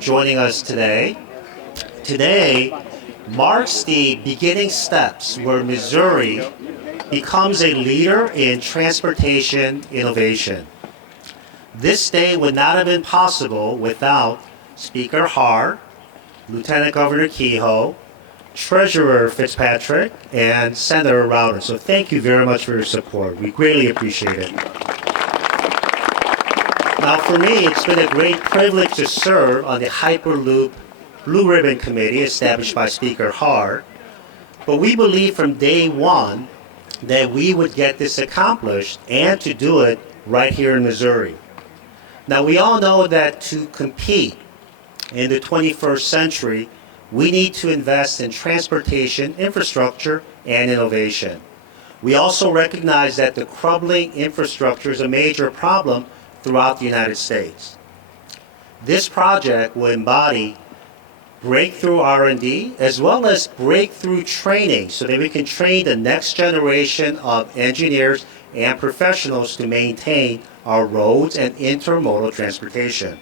joining us today. Today marks the beginning steps where Missouri becomes a leader in transportation innovation. This day would not have been possible without Speaker Haahr, Lieutenant Governor Kehoe, Treasurer Fitzpatrick, and Senator Rowden. So thank you very much for your support. We greatly appreciate it. Now for me, it's been a great privilege to serve on the Hyperloop Blue Ribbon Committee established by Speaker Haahr. But we believed from day one that we would get this accomplished and to do it right here in Missouri. Now we all know that to compete in the 21st century, we need to invest in transportation infrastructure and innovation. We also recognize that the crumbling infrastructure is a major problem throughout the United States. This project will embody breakthrough R&D as well as breakthrough training so that we can train the next generation of engineers and professionals to maintain our roads and intermodal transportation.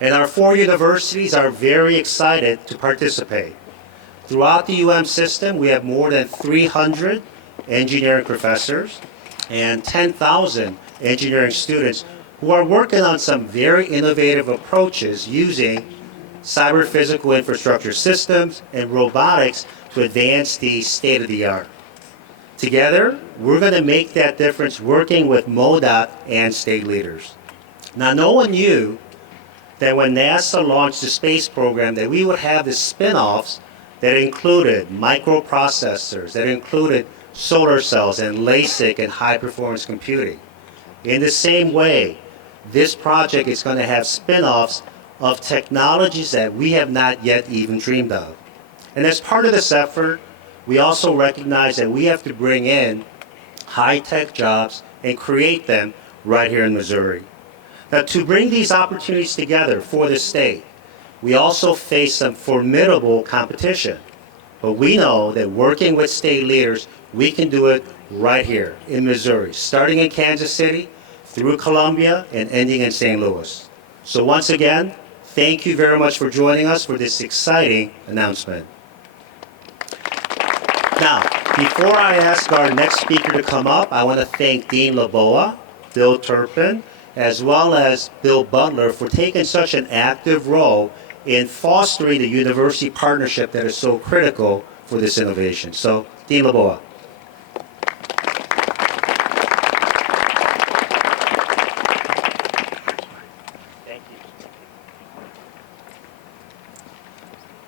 And our 4 universities are very excited to participate. Throughout the UM system, we have more than 300 engineering professors and 10,000 engineering students who are working on some very innovative approaches using cyber-physical infrastructure systems and robotics to advance the state-of-the-art. Together, we're going to make that difference working with MoDOT and state leaders. Now, no one knew that when NASA launched the space program that we would have the spin-offs that included microprocessors, that included solar cells and LASIK and high-performance computing. In the same way, this project is going to have spin-offs of technologies that we have not yet even dreamed of. And as part of this effort, we also recognize that we have to bring in high-tech jobs and create them right here in Missouri. Now, to bring these opportunities together for the state, we also face some formidable competition. But we know that working with state leaders, we can do it right here in Missouri, starting in Kansas City, through Columbia, and ending in St. Louis. So once again, thank you very much for joining us for this exciting announcement. Now, before I ask our next speaker to come up, I want to thank Dean Loboa, Bill Turpin, as well as Bill Butler for taking such an active role in fostering the university partnership that is so critical for this innovation. So, Dean Loboa.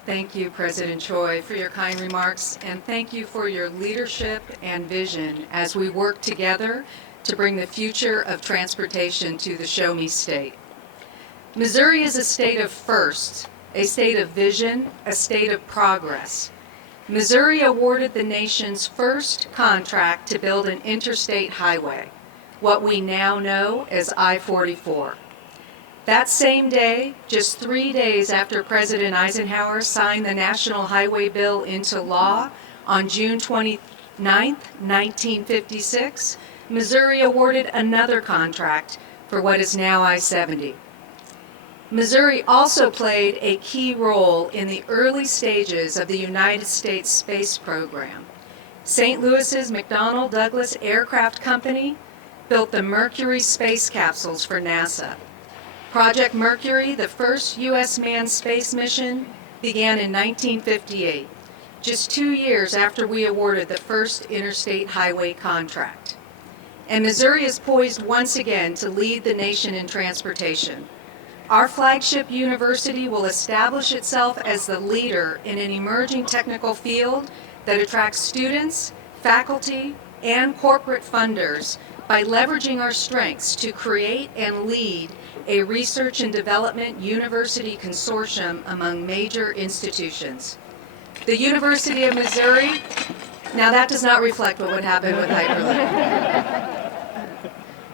Thank you, President Choi, for your kind remarks, and thank you for your leadership and vision as we work together to bring the future of transportation to the Show Me State. Missouri is a state of firsts, a state of vision, a state of progress. Missouri awarded the nation's first contract to build an interstate highway, what we now know as I-44. That same day, just 3 days after President Eisenhower signed the National Highway Bill into law on June 29, 1956, Missouri awarded another contract for what is now I-70. Missouri also played a key role in the early stages of the United States space program. St. Louis's McDonnell Douglas Aircraft Company built the Mercury space capsules for NASA. Project Mercury, the first U.S. manned space mission, began in 1958, just 2 years after we awarded the first interstate highway contract. And Missouri is poised once again to lead the nation in transportation. Our flagship university will establish itself as the leader in an emerging technical field that attracts students, faculty, and corporate funders by leveraging our strengths to create and lead a research and development university consortium among major institutions. The University of Missouri, now that does not reflect what would happen with Hyperloop.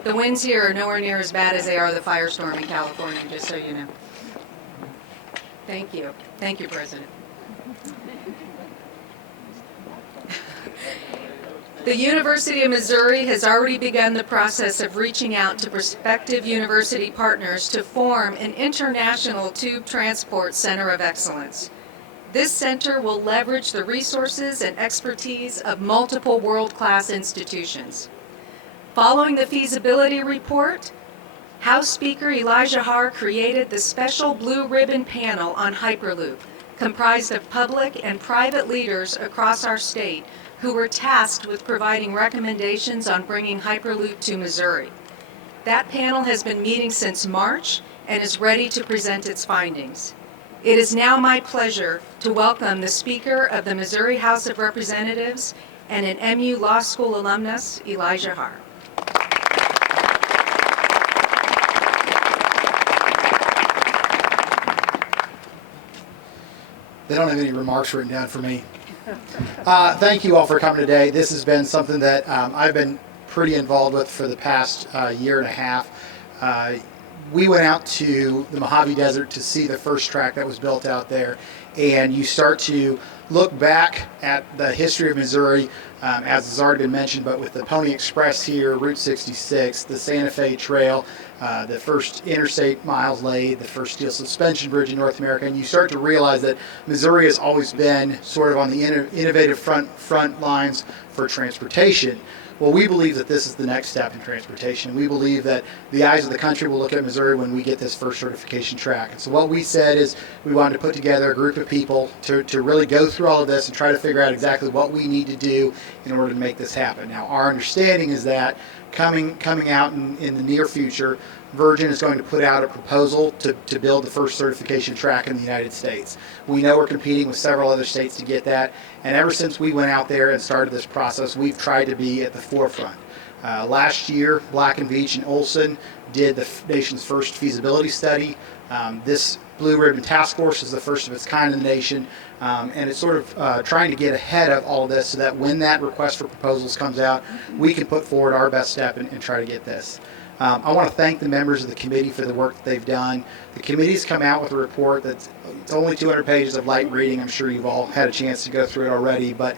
The winds here are nowhere near as bad as they are the firestorm in California, just so you know. Thank you. Thank you, President. The University of Missouri has already begun the process of reaching out to prospective university partners to form an international tube transport center of excellence. This center will leverage the resources and expertise of multiple world-class institutions. Following the feasibility report, House Speaker Elijah Haahr created the special Blue Ribbon Panel on Hyperloop, comprised of public and private leaders across our state who were tasked with providing recommendations on bringing Hyperloop to Missouri. That panel has been meeting since March and is ready to present its findings. It is now my pleasure to welcome the Speaker of the Missouri House of Representatives and an MU Law School alumnus, Elijah Haahr. They don't have any remarks written down for me. Thank you all for coming today. This has been something that I've been pretty involved with for the past year and a half. We went out to the Mojave Desert to see the first track that was built out there, and you start to look back at the history of Missouri, as has already been mentioned, but with the Pony Express here, Route 66, the Santa Fe Trail, the first interstate miles laid, the first steel suspension bridge in North America, and you start to realize that Missouri has always been sort of on the innovative front lines for transportation. Well, we believe that this is the next step in transportation. We believe that the eyes of the country will look at Missouri when we get this first certification track. And so what we said is we wanted to put together a group of people to really go through all of this and try to figure out exactly what we need to do in order to make this happen. Now, our understanding is that coming out in the near future, Virgin is going to put out a proposal to build the first certification track in the United States. We know we're competing with several other states to get that, and ever since we went out there and started this process, we've tried to be at the forefront. Last year, Black & Veatch and Olson did the nation's first feasibility study. This Blue Ribbon Task Force is the first of its kind in the nation, and it's sort of trying to get ahead of all of this so that when that request for proposals comes out, we can put forward our best step and try to get this. I want to thank the members of the committee for the work that they've done. The committee's come out with a report that's it's only 200 pages of light reading. I'm sure you've all had a chance to go through it already, but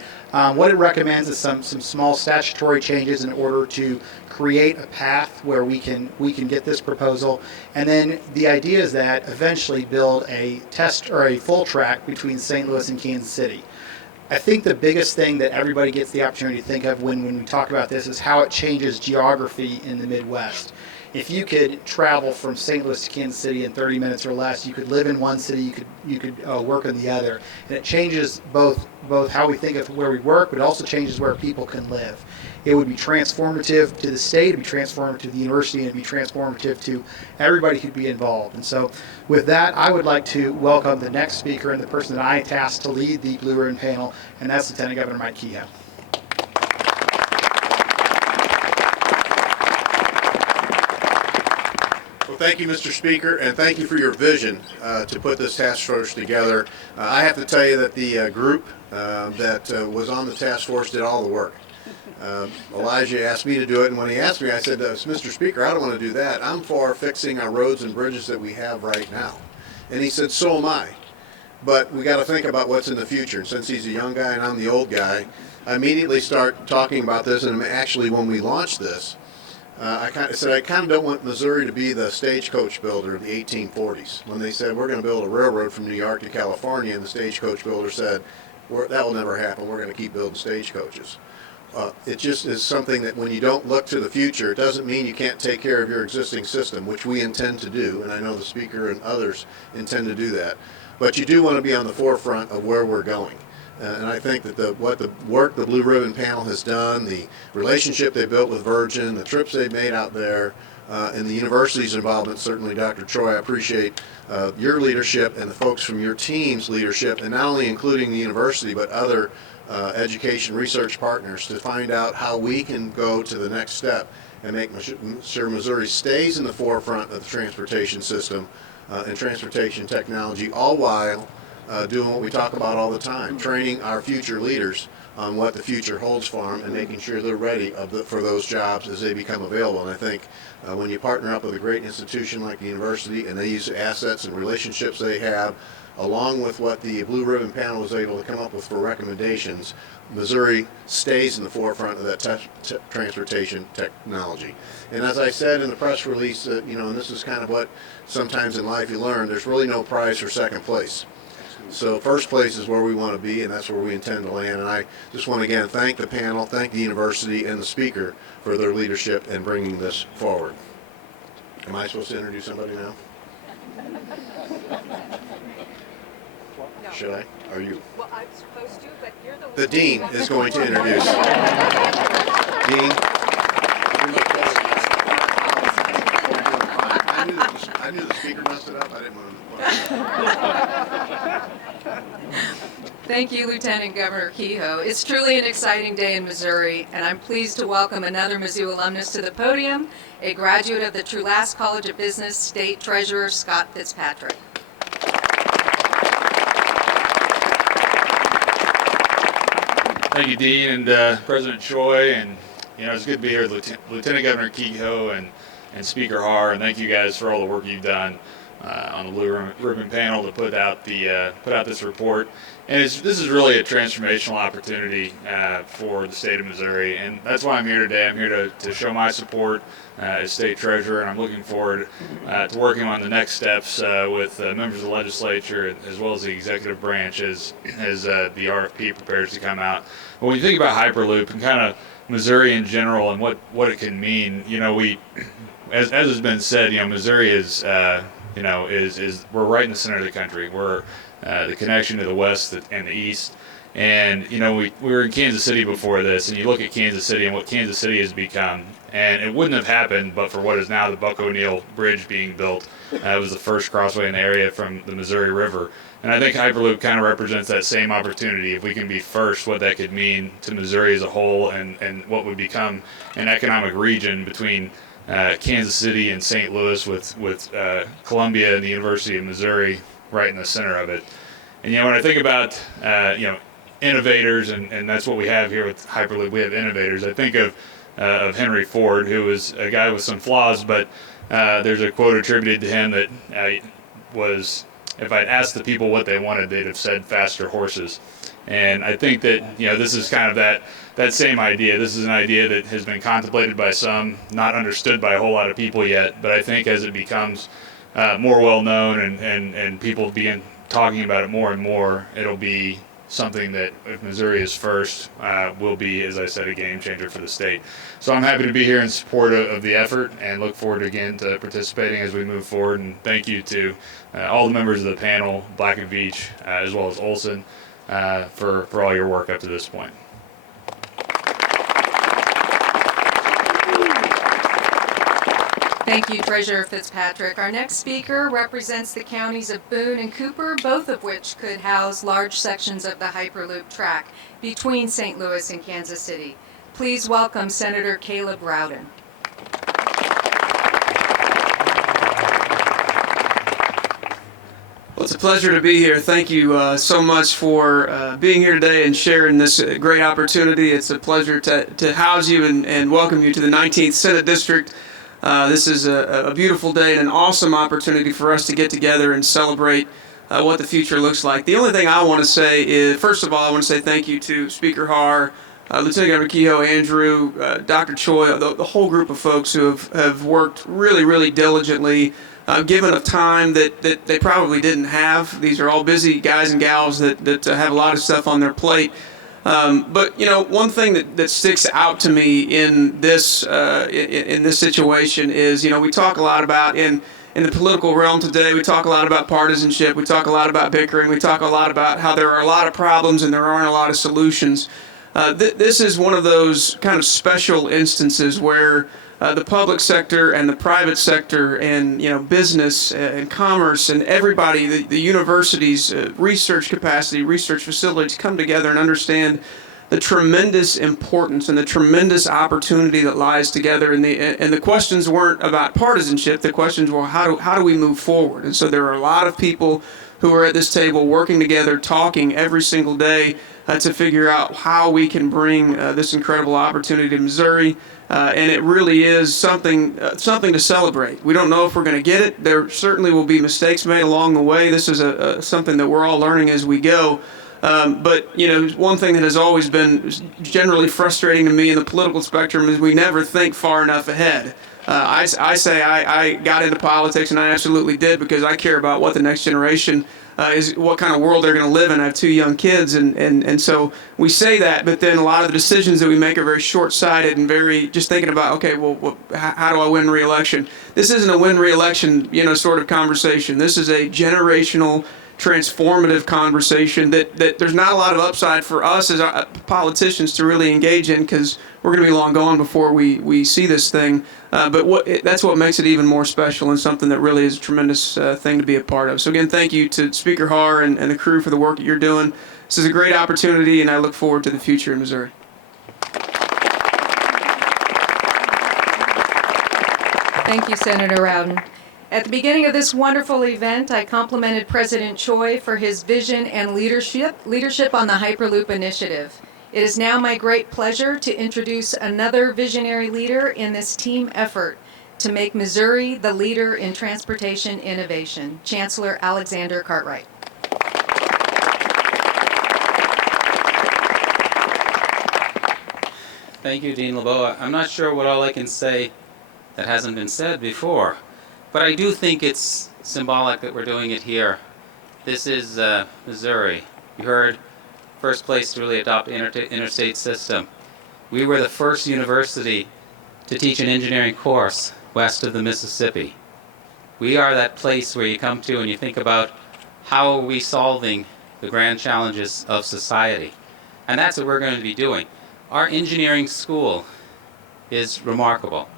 what it recommends is some small statutory changes in order to create a path where we can get this proposal, and then the idea is that eventually build a test or a full track between St. Louis and Kansas City. I think the biggest thing that everybody gets the opportunity to think of when we talk about this is how it changes geography in the Midwest. If you could travel from St. Louis to Kansas City in 30 minutes or less, you could live in one city, you could work in the other, and it changes both how we think of where we work, but it also changes where people can live. It would be transformative to the state, it would be transformative to the university, and it would be transformative to everybody who'd be involved. And so with that, I would like to welcome the next speaker and the person that I tasked to lead the Blue Ribbon panel, and that's Lieutenant Governor Mike Kehoe. Well, thank you, Mr. Speaker, and thank you for your vision to put this task force together. I have to tell you that the group that was on the task force did all the work. Elijah asked me to do it, and when he asked me, I said, Mr. Speaker, I don't want to do that. I'm for fixing our roads and bridges that we have right now. And he said, so am I. But we got to think about what's in the future. And since he's a young guy and I'm the old guy, I immediately start talking about this, and actually when we launched this, I kind of don't want Missouri to be the stagecoach builder of the 1840s. When they said, we're going to build a railroad from New York to California, and the stagecoach builder said, that will never happen, we're going to keep building stagecoaches. It just is something that when you don't look to the future, it doesn't mean you can't take care of your existing system, which we intend to do, and I know the Speaker and others intend to do that. But you do want to be on the forefront of where we're going. And I think that what the work the Blue Ribbon panel has done, the relationship they built with Virgin, the trips they've made out there, and the university's involvement, certainly Dr. Choi, I appreciate your leadership and the folks from your team's leadership, and not only including the university, but other education research partners to find out how we can go to the next step and make sure Missouri stays in the forefront of the transportation system and transportation technology, all while doing what we talk about all the time, training our future leaders on what the future holds for them and making sure they're ready for those jobs as they become available. And I think when you partner up with a great institution like the university and they use assets and relationships they have along with what the Blue Ribbon panel was able to come up with for recommendations, Missouri stays in the forefront of that transportation technology. And as I said in the press release, and this is kind of what sometimes in life you learn, there's really no prize for second place. So first place is where we want to be, and that's where we intend to land. And I just want to again thank the panel, thank the university and the speaker for their leadership in bringing this forward. Am I supposed to introduce somebody now? No. Should I? Are you? Well, I'm supposed to, but you're the one. The dean is going to introduce. Dean. I knew the speaker messed it up. I didn't want to. Thank you, Lieutenant Governor Kehoe. It's truly an exciting day in Missouri, and I'm pleased to welcome another Mizzou alumnus to the podium, a graduate of the Trulaske College of Business, State Treasurer Scott Fitzpatrick. Thank you, Dean and President Choi, and it's good to be here with Lieutenant Governor Kehoe and Speaker Haahr, and thank you guys for all the work you've done on the Blue Ribbon panel to put out this report. And this is really a transformational opportunity for the state of Missouri, and that's why I'm here today. I'm here to show my support as state treasurer, and I'm looking forward to working on the next steps with members of the legislature as well as the executive branch as the RFP prepares to come out. But when you think about Hyperloop and kind of Missouri in general and what it can mean, as has been said, Missouri is we're right in the center of the country. We're the connection to the west and the east. And, we were in Kansas City before this, and you look at Kansas City and what Kansas City has become, and it wouldn't have happened but for what is now the Buck O'Neill Bridge being built. It was the first crossway in the area from the Missouri River. And I think Hyperloop kind of represents that same opportunity. If we can be first, what that could mean to Missouri as a whole and what would become an economic region between Kansas City and St. Louis with Columbia and the University of Missouri right in the center of it. And when I think about innovators, and that's what we have here with Hyperloop, we have innovators. I think of Henry Ford, who was a guy with some flaws, but there's a quote attributed to him that was, if I'd asked the people what they wanted, they'd have said faster horses. And I think that this is kind of that same idea. This is an idea that has been contemplated by some, not understood by a whole lot of people yet, but I think as it becomes more well known and people begin talking about it more and more, it'll be something that, if Missouri is first, will be, as I said, a game changer for the state. So I'm happy to be here in support of the effort and look forward again to participating as we move forward. And thank you to all the members of the panel, Black and Veatch, as well as Olson, for all your work up to this point. Thank you, Treasurer Fitzpatrick. Our next speaker represents the counties of Boone and Cooper, both of which could house large sections of the Hyperloop track between St. Louis and Kansas City. Please welcome Senator Caleb Rowden. Well, it's a pleasure to be here. Thank you so much for being here today and sharing this great opportunity. It's a pleasure to house you and welcome you to the 19th Senate District. This is a beautiful day and an awesome opportunity for us to get together and celebrate what the future looks like. The only thing I want to say is, first of all, I want to say thank you to Speaker Haahr, Lieutenant Governor Kehoe, Andrew, Dr. Choi, the whole group of folks who have worked really, really diligently, given of time that they probably didn't have. These are all busy guys and gals that have a lot of stuff on their plate. But one thing that sticks out to me in this situation is, we talk a lot about in the political realm today. We talk a lot about partisanship. We talk a lot about bickering. We talk a lot about how there are a lot of problems and there aren't a lot of solutions. This is one of those kind of special instances where the public sector and the private sector and business and commerce and everybody, the universities, research capacity, research facilities come together and understand the tremendous importance and the tremendous opportunity that lies together. And the questions weren't about partisanship. The questions were how do we move forward? And so there are a lot of people who are at this table working together, talking every single day to figure out how we can bring this incredible opportunity to Missouri. And it really is something to celebrate. We don't know if we're going to get it. There certainly will be mistakes made along the way. This is something that we're all learning as we go. But, you know, one thing that has always been generally frustrating to me in the political spectrum is we never think far enough ahead. I say I got into politics, and I absolutely did, because I care about what the next generation is, what kind of world they're going to live in. I have 2 young kids, and so we say that, but then a lot of the decisions that we make are very short-sighted and very just thinking about, okay, well, how do I win re-election? This isn't a win re-election, you know, sort of conversation. This is a generational, transformative conversation that there's not a lot of upside for us as politicians to really engage in, because we're going to be long gone before we see this thing. But that's what makes it even more special, and something that really is a tremendous thing to be a part of. So again, thank you to Speaker Haahr and the crew for the work that you're doing. This is a great opportunity, and I look forward to the future in Missouri. Thank you, Senator Rowden. At the beginning of this wonderful event, I complimented President Choi for his vision and leadership on the Hyperloop initiative. It is now my great pleasure to introduce another visionary leader in this team effort to make Missouri the leader in transportation innovation, Chancellor Alexander Cartwright. Thank you, Dean Loboa. I'm not sure what all I can say that hasn't been said before, but I do think it's symbolic that we're doing it here. This is Missouri. You heard, first place to really adopt an interstate system. We were the first university to teach an engineering course west of the Mississippi. We are that place where you come to and you think about how are we solving the grand challenges of society. And that's what we're going to be doing. Our engineering school is remarkable,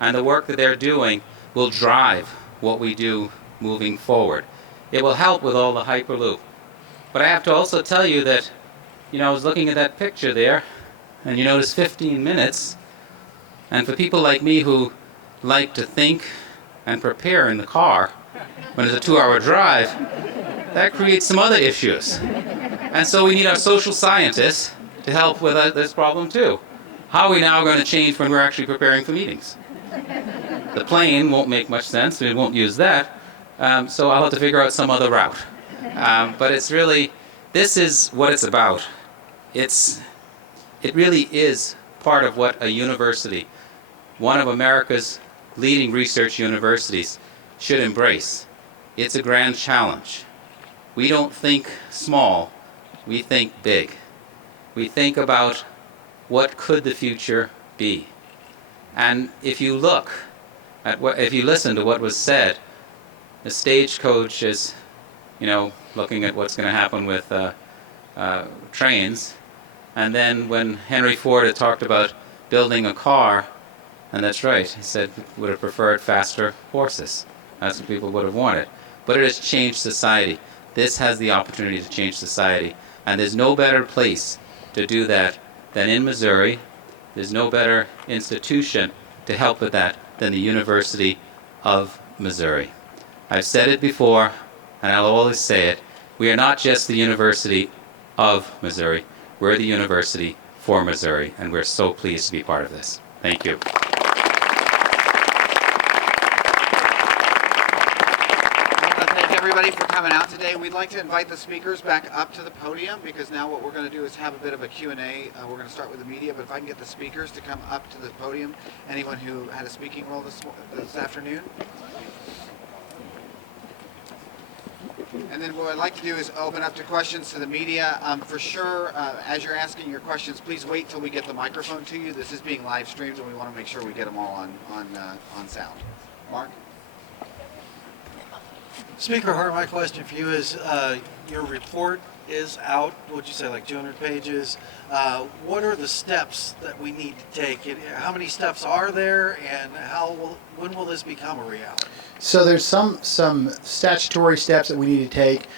and the work that they're doing will drive what we do moving forward. It will help with all the Hyperloop. But I have to also tell you that, you know, I was looking at that picture there, and you notice 15 minutes, and for people like me who like to think and prepare in the car when it's a 2-hour drive, that creates some other issues. And so we need our social scientists to help with this problem too. How are we now going to change when we're actually preparing for meetings? The plane won't make much sense, we won't use that, so I'll have to figure out some other route. But it's really, this is what it's about. It really is part of what a university, one of America's leading research universities, should embrace. It's a grand challenge. We don't think small, we think big. We think about what could the future be. And if you look at if you listen to what was said, the stagecoach is, you know, looking at what's going to happen with trains. And then when Henry Ford had talked about building a car, and that's right, he said would have preferred faster horses. That's what people would have wanted. But it has changed society. This has the opportunity to change society. And there's no better place to do that than in Missouri. There's no better institution to help with that than the University of Missouri. I've said it before, and I'll always say it. We are not just the University of Missouri. We're the University for Missouri, and we're so pleased to be part of this. Thank you. Everybody for coming out today. We'd like to invite the speakers back up to the podium, because now what we're going to do is have a bit of a Q&A. We're going to start with the media, but if I can get the speakers to come up to the podium, anyone who had a speaking role this afternoon. And then what I'd like to do is open up to questions to the media. For sure, as you're asking your questions, please wait till we get the microphone to you. This is being live streamed, and we want to make sure we get them all on sound. Mark? Speaker Haahr, my question for you is, your report is out, what'd you say, like 200 pages. What are the steps that we need to take? How many steps are there, and when will this become a reality? So there's some statutory steps that we need to take.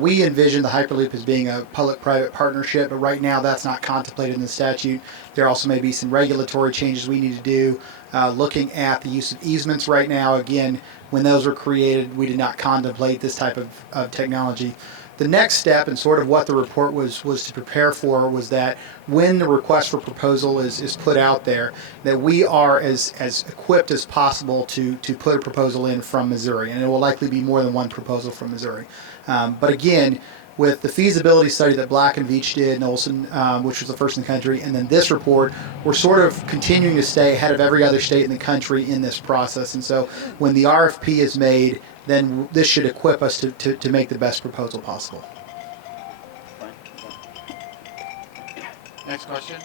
We envision the Hyperloop as being a public-private partnership, but right now that's not contemplated in the statute. There also may be some regulatory changes we need to do. looking at the use of easements right now. Again, when those were created, we did not contemplate this type of technology. The next step, and sort of what the report was to prepare for, was that when the request for proposal is put out there, that we are as equipped as possible to put a proposal in from Missouri, and it will likely be more than one proposal from Missouri. But again, with the feasibility study that Black and Veatch did and Olson, which was the first in the country, and then this report, we're sort of continuing to stay ahead of every other state in the country in this process. And so when the RFP is made, then this should equip us to make the best proposal possible. Next question.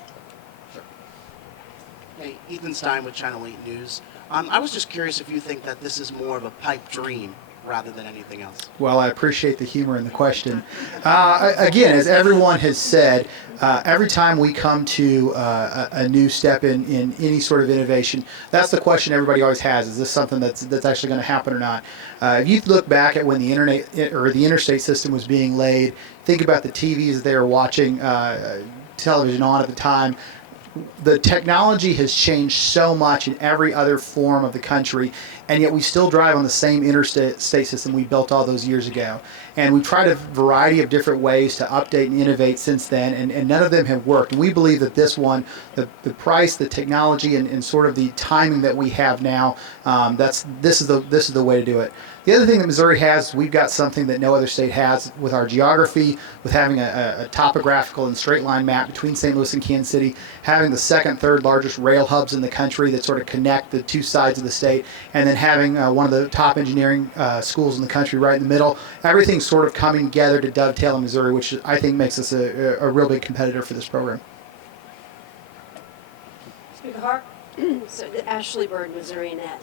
Hey, Ethan Stein with Channel 8 News. I was just curious if you think that this is more of a pipe dream rather than anything else. Well, I appreciate the humor in the question. Again, as everyone has said, every time we come to a new step in any sort of innovation, that's the question everybody always has: is this something that's actually going to happen or not? If you look back at when the internet or the interstate system was being laid, think about the TVs that they were watching television on at the time. The technology has changed so much in every other form of the country, and yet we still drive on the same interstate system we built all those years ago. And we've tried a variety of different ways to update and innovate since then, and none of them have worked. And we believe that this one, the price, the technology, and sort of the timing that we have now, this is the way to do it. The other thing that Missouri has, we've got something that no other state has with our geography, with having a topographical and straight line map between St. Louis and Kansas City, having the second, third largest rail hubs in the country that sort of connect the two sides of the state, and then having one of the top engineering schools in the country right in the middle. Everything's sort of coming together to dovetail in Missouri, which I think makes us a real big competitor for this program. Speaker Haahr, so Ashley Bird, Missouri Net.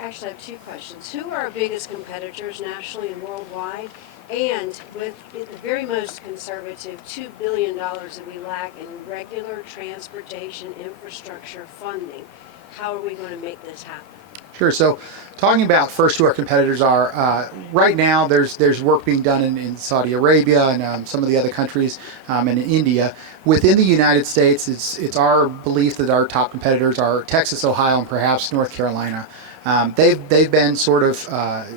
Actually, I have two questions. Who are our biggest competitors nationally and worldwide? And with the very most conservative $2 billion that we lack in regular transportation infrastructure funding, how are we going to make this happen? Sure. So talking about first who our competitors are, right now there's work being done in Saudi Arabia and some of the other countries and in India. Within the United States, it's our belief that our top competitors are Texas, Ohio, and perhaps North Carolina. They've been sort of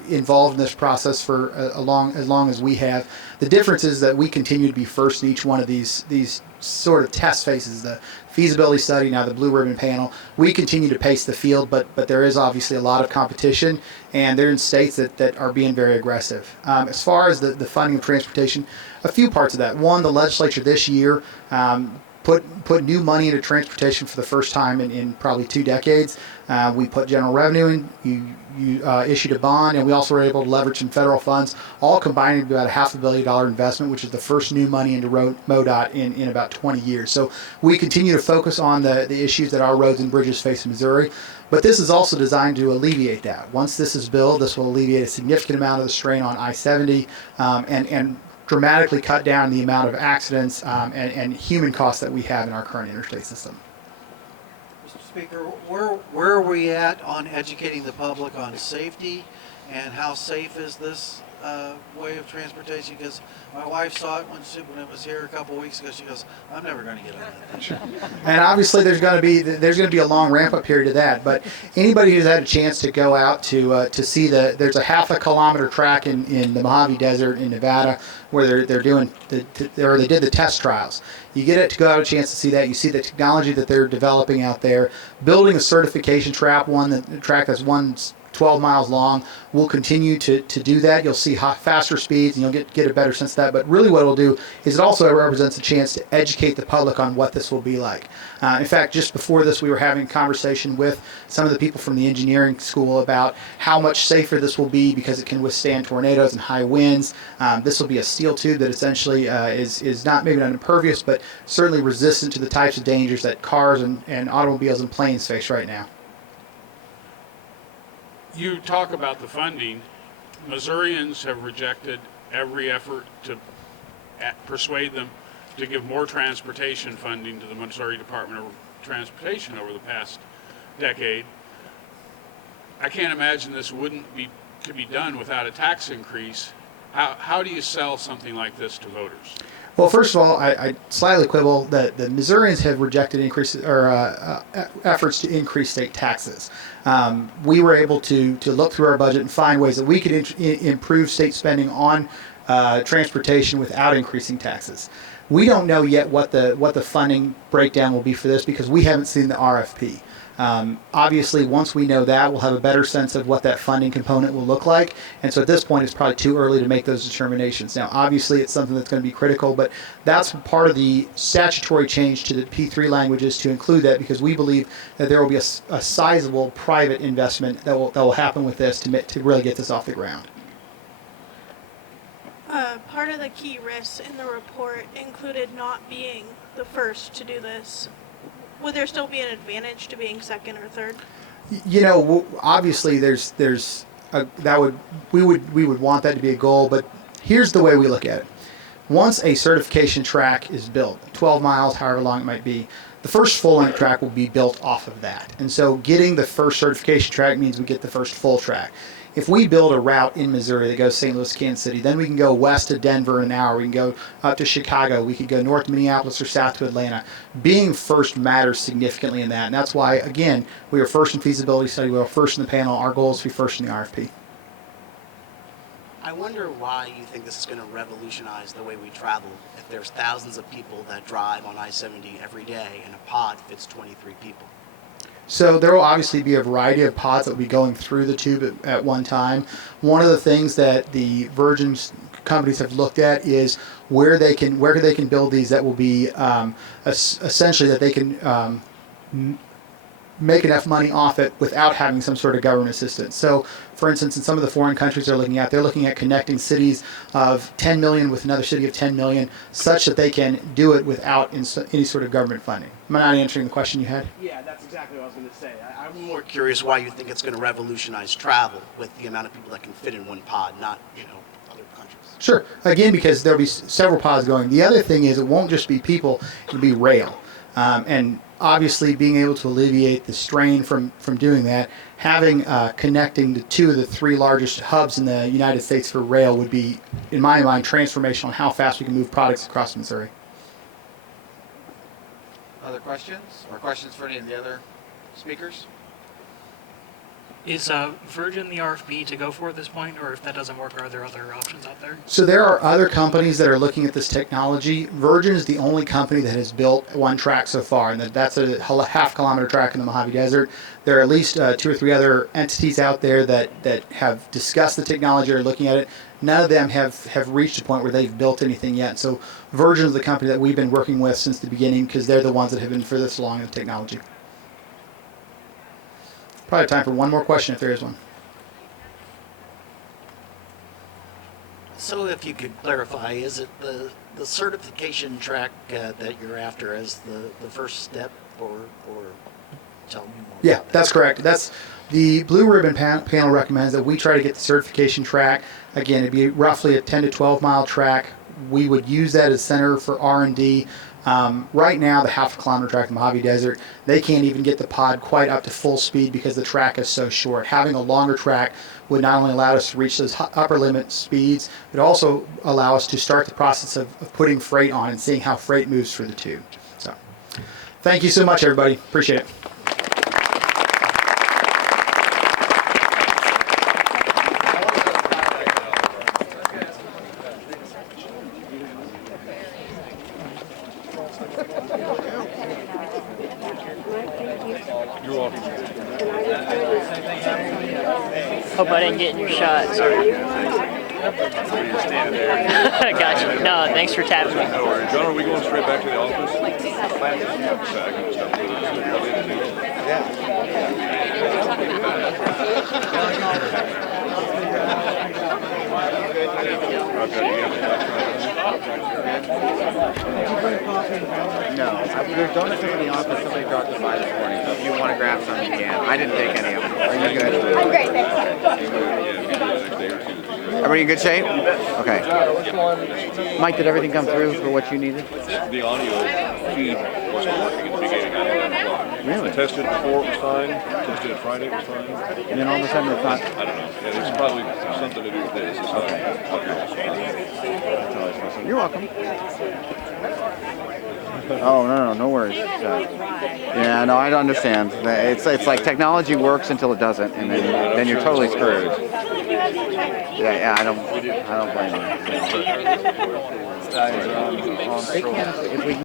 involved in this process for as long as we have. The difference is that we continue to be first in each one of these sort of test phases. The feasibility study, now the Blue Ribbon panel. We continue to pace the field, but there is obviously a lot of competition, and they're in states that are being very aggressive. As far as the funding of transportation, a few parts of that. One, the legislature this year put new money into transportation for the first time in probably 2 decades. We put general revenue in. You issued a bond, and we also were able to leverage some federal funds, all combining to about a $500 million investment, which is the first new money into MoDOT in about 20 years. So we continue to focus on the issues that our roads and bridges face in Missouri, but this is also designed to alleviate that. Once this is built, this will alleviate a significant amount of the strain on I-70 and dramatically cut down the amount of accidents and human costs that we have in our current interstate system. Mr. Speaker, where are we at on educating the public on safety, and how safe is this way of transportation? Because my wife saw it when it was here a couple of weeks ago. She goes, "I'm never going to get on that thing." And obviously, there's going to be a long ramp-up period to that. But anybody who's had a chance to go out to see there's a half-a-kilometer track in the Mojave Desert in Nevada where they did the test trials. You get to go out a chance to see that. You see the technology that they're developing out there, building a certification track that's 12 miles long. We'll continue to do that. You'll see faster speeds, and you'll get a better sense of that. But really what it'll do is it also represents a chance to educate the public on what this will be like. In fact, just before this, we were having a conversation with some of the people from the engineering school about how much safer this will be because it can withstand tornadoes and high winds. This will be a steel tube that essentially is maybe not impervious, but certainly resistant to the types of dangers that cars and automobiles and planes face right now. You talk about the funding. Missourians have rejected every effort to persuade them to give more transportation funding to the Missouri Department of Transportation over the past decade. I can't imagine this could be done without a tax increase. How do you sell something like this to voters? Well, first of all, I slightly quibble that the Missourians have rejected efforts to increase state taxes. We were able to look through our budget and find ways that we could improve state spending on transportation without increasing taxes. We don't know yet what the funding breakdown will be for this because we haven't seen the RFP. Obviously, once we know that, we'll have a better sense of what that funding component will look like. And so at this point, it's probably too early to make those determinations. Now, obviously, it's something that's going to be critical, but that's part of the statutory change to the P3 languages to include that because we believe that there will be a sizable private investment that will happen with this to really get this off the ground. Part of the key risks in the report included not being the first to do this. Would there still be an advantage to being second or third? You know, obviously, we would want that to be a goal, but here's the way we look at it. Once a certification track is built, 12 miles, however long it might be, the first full-length track will be built off of that. And so getting the first certification track means we get the first full track. If we build a route in Missouri that goes St. Louis, Kansas City, then we can go west to Denver in an hour. We can go up to Chicago. We could go north to Minneapolis or south to Atlanta. Being first matters significantly in that. And that's why, again, we were first in feasibility study. We were first in the panel. Our goal is to be first in the RFP. I wonder why you think this is going to revolutionize the way we travel if there's thousands of people that drive on I-70 every day and a pod fits 23 people. So there will obviously be a variety of pods that will be going through the tube at one time. One of the things that the Virgin companies have looked at is where they can build these that will be essentially that they can make enough money off it without having some sort of government assistance. So, for instance, in some of the foreign countries they're looking at connecting cities of 10 million with another city of 10 million such that they can do it without any sort of government funding. Am I not answering the question you had? Yeah, that's exactly what I was going to say. I'm more curious why you think it's going to revolutionize travel with the amount of people that can fit in one pod, not, other countries. Sure. Again, because there'll be several pods going. The other thing is it won't just be people, it'll be rail. And obviously being able to alleviate the strain from doing that, having connecting the two of the three largest hubs in the United States for rail would be, in my mind, transformational on how fast we can move products across Missouri. Other questions? Or questions for any of the other speakers? Is Virgin the RFP to go for at this point, or if that doesn't work, are there other options out there? So there are other companies that are looking at this technology. Virgin is the only company that has built one track so far, and that's a half-kilometer track in the Mojave Desert. There are at least 2 or 3 other entities out there that have discussed the technology or are looking at it. None of them have reached a point where they've built anything yet. So Virgin is the company that we've been working with since the beginning because they're the ones that have been furthest along in the technology. Probably time for one more question if there is one. So if you could clarify, is it the certification track that you're after as the first step, or tell me more? Yeah, that's correct. That's the Blue Ribbon panel recommends that we try to get the certification track. Again, it'd be roughly a 10 to 12 mile track. We would use that as center for R&D. Right now, the half-kilometer track in the Mojave Desert, they can't even get the pod quite up to full speed because the track is so short. Having a longer track would not only allow us to reach those upper limit speeds, but also allow us to start the process of putting freight on and seeing how freight moves through the tube. So, thank you so much, everybody. Appreciate it. Hope I didn't get in your shot. Sorry. Gotcha. No, thanks for tapping me. No worries. John, are we going straight back to the office? Yeah. No, there's donuts in the office. Somebody dropped it by this morning. So if you want to grab some, you can. I didn't take any of them. Are you good? I'm great, thanks. Everybody in good shape? Okay. Mike, did everything come through for what you needed? The audio feed wasn't working at the beginning. I don't know why. Really? I tested it before, it was fine. Tested it Friday, it was fine. And then all of a sudden it's not. I don't know. Yeah, it's probably something to do with this. It's Okay. You're welcome. Oh, no worries. Yeah, no, I understand. It's like technology works until it doesn't, and then you're totally screwed. Yeah, I don't blame you. If we